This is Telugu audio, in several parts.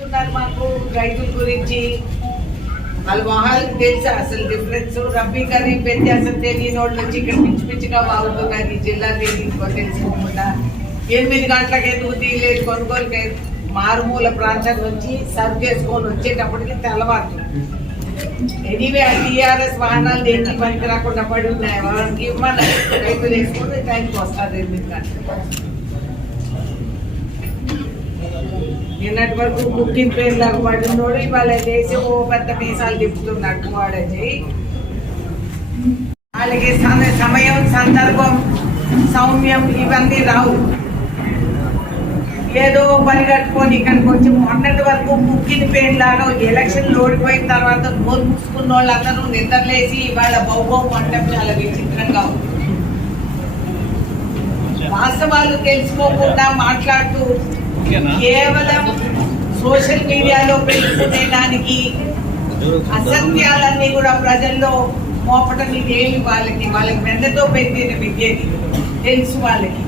చెప్తున్నారు మాకు రైతుల గురించి. వాళ్ళ మొహాలకు తెలుసా అసలు డిఫరెన్స్ రబ్బీ కర్రీ పెట్టి అసలు తెలియని వాళ్ళు వచ్చి ఇక్కడ పిచ్చి పిచ్చిగా బాగుతున్నారు ఈ జిల్లా తెలియదు తెలుసుకోకుండా ఎనిమిది గంటలకే ఎందుకు లేదు కొనుగోలు మారుమూల ప్రాంతం నుంచి సర్వ్ చేసుకొని వచ్చేటప్పటికి తెల్లవారు. ఎనీవే టీఆర్ఎస్ వాహనాలు దేనికి పనికి రాకుండా పడి ఉన్నాయి? వాళ్ళకి ఇవ్వాలి రైతులు వేసుకుంటే టైంకి వస్తారు ఎనిమిది గంటలకు. నిన్నటి వరకు బుకింగ్ పేరు లాగా పడినోడు ఇవాళ లేచి ఓ పెద్ద మీసాలు తిప్పుతున్నాడు వాడని. వాళ్ళకి సమ- సమయం సందర్భం సౌమ్యం ఇవన్నీ రావు. ఏదో పని కట్టుకొని ఇక్కడికి వచ్చి మొన్నటి వరకు బుక్కిన పేరు లాగా ఎలక్షన్ ఓడిపోయిన తర్వాత గోల్ పూసుకున్న వాళ్ళందరూ నిద్రలేసి ఇవాళ బహుబహు మంటం చాలా విచిత్రంగా ఉంది. వాస్తవాలు తెలుసుకోకుండా మాట్లాడుతూ కేవలం సోషల్ మీడియాలో పెట్టుకునే దానికి అసత్యాలన్నీ కూడా ప్రజల్లో మోపటం ఇదేమి వాళ్ళకి? వాళ్ళకి మెందతో పెరిగిన విద్యది తెలుసు వాళ్ళకి.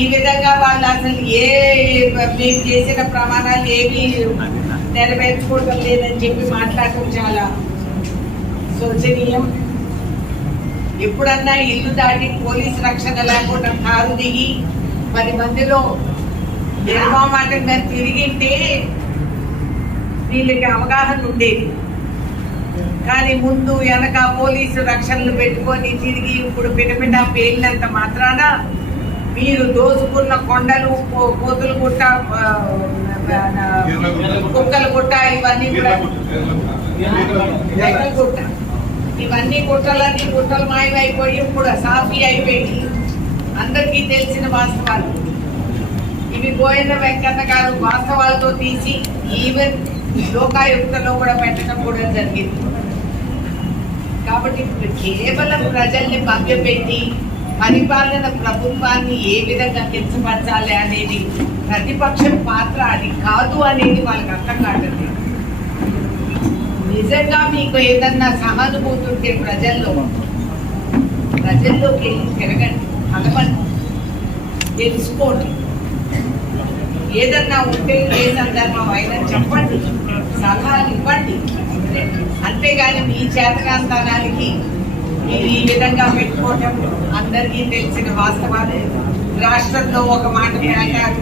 ఈ విధంగా వాళ్ళు అసలు ఏ మేము చేసిన ప్రమాణాలు ఏవి నెరవేర్చుకోవడం లేదని చెప్పి మాట్లాడటం చాలా శోచనీయం. ఎప్పుడన్నా ఇల్లు దాటి పోలీస్ రక్షణ లేకుండా కారు దిగి పది మందిలో నిర్మామాటంగా తిరిగింటే వీళ్ళకి అవగాహన ఉండేది. కానీ ముందు వెనక పోలీసు రక్షణలు పెట్టుకొని తిరిగి ఇప్పుడు పిటపిట పేలినంత మాత్రాన మీరు దోచుకున్న కొండలు కోతుల గుట్ట కుక్కల గుట్ట ఇవన్నీ కూడా గుట్ట. ఇవన్నీ గుట్టలన్నీ గుట్టలు మాయమైపోయి ఇప్పుడు సాఫీ అయిపోయి అందరికీ తెలిసిన వాస్తవాలు. ఇవి గోవింద వెంకన్న గారు వాస్తవాలతో తీసి ఈవెన్ లోకాయుక్తలో కూడా పెట్టడం కూడా జరిగింది. కాబట్టి ఇప్పుడు కేవలం ప్రజల్ని మభ్యపెట్టి పరిపాలన ప్రభుత్వాన్ని ఏ విధంగా కించపరచాలి అనేది ప్రతిపక్షం పాత్ర అది కాదు అనేది వాళ్ళకి అర్థం కాదండి నిజంగా మీకు ఏదన్నా సహానుభూతి ఉంటే ప్రజల్లో ప్రజల్లోకి తిరగండి. కలవండి తెలుసుకోండి. ఏదన్నా ఉంటే ఏ సందర్భం అయినా చెప్పండి. సలహాలు ఇవ్వండి. అంతేగాని మీ చేతకాంతనానికి మీరు ఈ విధంగా పెట్టుకోవటం అందరికీ తెలిసిన వాస్తవాలు. రాష్ట్రంలో ఒక మాట ప్రకారం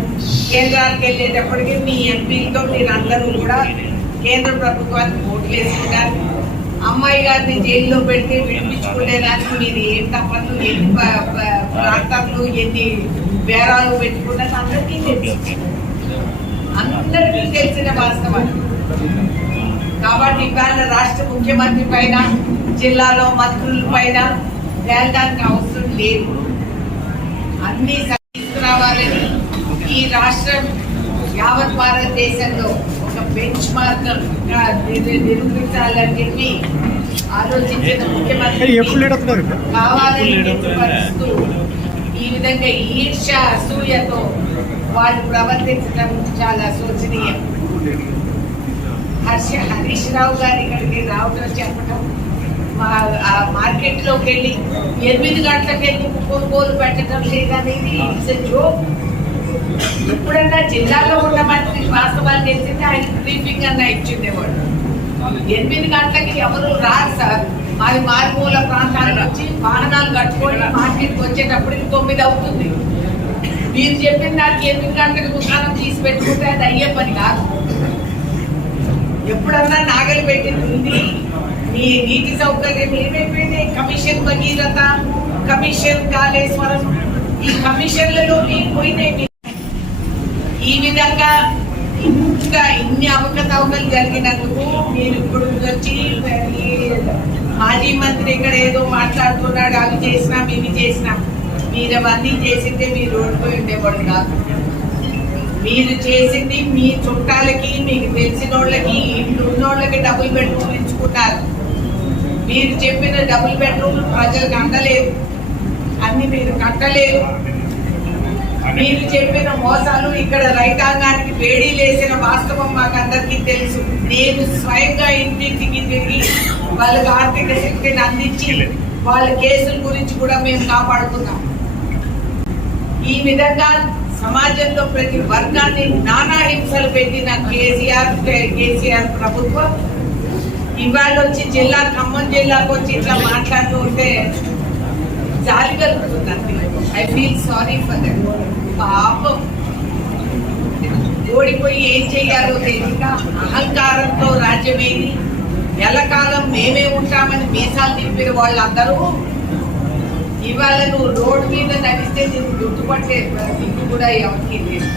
కేంద్రానికి వెళ్ళేటప్పటికీ మీ ఎంపీలతో మీరు అందరూ కూడా కేంద్ర ప్రభుత్వానికి ఓట్లు వేసుకున్నారు. అమ్మాయి గారిని జైల్లో పెడితే విడిపించుకునేదానికి మీరు ఏం తప్పదు ఎన్ని ప్రాంతాలు ఎన్ని బేరాలు పెట్టుకున్నది అందరికీ తెలుసు. అందరికీ తెలిసిన వాస్తవాలు కాబట్టి ఇవాళ రాష్ట్ర ముఖ్యమంత్రి పైన జిల్లాలో మంత్రుల పైన తేలడానికి అవసరం లేదు. అన్ని తీసుకురావాలని ఈ రాష్ట్రం యావత్ భారతదేశంలో ఒక బెంచ్ మార్క్ నిరూపించాలని చెప్పి ఆలోచించిన ముఖ్యమంత్రి కావాలని ఈ విధంగా ఈర్ష అసూయతో వాళ్ళు ప్రవర్తించడం చాలా శోచనీయం. హర్ష హరీష్ రావు గారు ఇక్కడికి రావడం చెప్పడం మా మార్కెట్లోకి వెళ్ళి ఎనిమిది గంటలకు ఎందుకు కొనుగోలు పెట్టడం లేదనేది ఇట్స్ జోక్. ఎప్పుడన్నా జిల్లాలో ఉన్న మంత్రి వాస్తవాలు తెలిసింది ఆయన బ్రీఫింగ్ అన్న ఇచ్చిండేవాడు. ఎనిమిది గంటలకి ఎవరు రారు సార్. మాది మారుమూల ప్రాంతాల నుంచి వాహనాలు కట్టుకొని మార్కెట్కి వచ్చేటప్పటికి తొమ్మిది అవుతుంది. మీరు చెప్పిన దానికి ఎనిమిది గంటలకు దుకాణం తీసి పెట్టుకుంటే అది అయ్యే పని కాదు. ఎప్పుడన్నా నాగలి పెట్టింది ఉంది. మీ నీటి సౌకర్యం ఏమైపోయింది? Commission Bhagiratha commission Kaleshwaram. ఈ కమిషన్లలో పోయినాయి ఈ విధంగా ఇంత ఇన్ని అవకతవకలు జరిగినందుకు మీరు ఇప్పుడు వచ్చి మాజీ మంత్రి ఇక్కడ ఏదో మాట్లాడుతున్నాడు అవి చేసినాం ఇవి చేసినాం. మీరు అవన్నీ చేసిందే మీరు ఓడిపోయి ఉండేవాడు కాదు. మీరు చేసింది మీ చుట్టాలకి మీకు తెలిసిన వాళ్ళకి ఇంట్లో ఉన్నోళ్ళకి డబుల్ బెడ్రూమ్ ఇచ్చుకున్నారు. మీరు చెప్పిన డబుల్ బెడ్రూమ్ ప్రజలకు అందలేదు. అన్ని మీరు కట్టలేదు. మీరు చెప్పిన మోసాలు ఇక్కడ రైతాంగానికి వేడి లేసిన వాస్తవం మాకు అందరికీ తెలుసు. నేను స్వయంగా ఇంటింటికి తిరిగి వాళ్ళకి ఆర్థిక శక్తిని అందించి వాళ్ళ కేసుల గురించి కూడా మేము కాపాడుకున్నాం ఈ విధంగా సమాజంలో ప్రతి వర్గాన్ని నానా హింసలు పెట్టిన కేసీఆర్ కేసీఆర్ ప్రభుత్వం. ఇవాళ వచ్చి జిల్లా ఖమ్మం జిల్లాకు వచ్చి ఇట్లా మాట్లాడుతూ ఉంటే జాలి కలుగుతుందండి I feel sorry for that పాపం. ఓడిపోయి ఏం చేయాలో తెలియక అహంకారంతో రాజ్యమేది. ఎల్లకాలం మేమే ఉంటామని మీసాలు నింపిన వాళ్ళందరూ ఇవాళ నువ్వు రోడ్డు మీద నడిస్తే నీకు గుర్తుపట్టే దిక్కు కూడా ఎవరికి లేదు.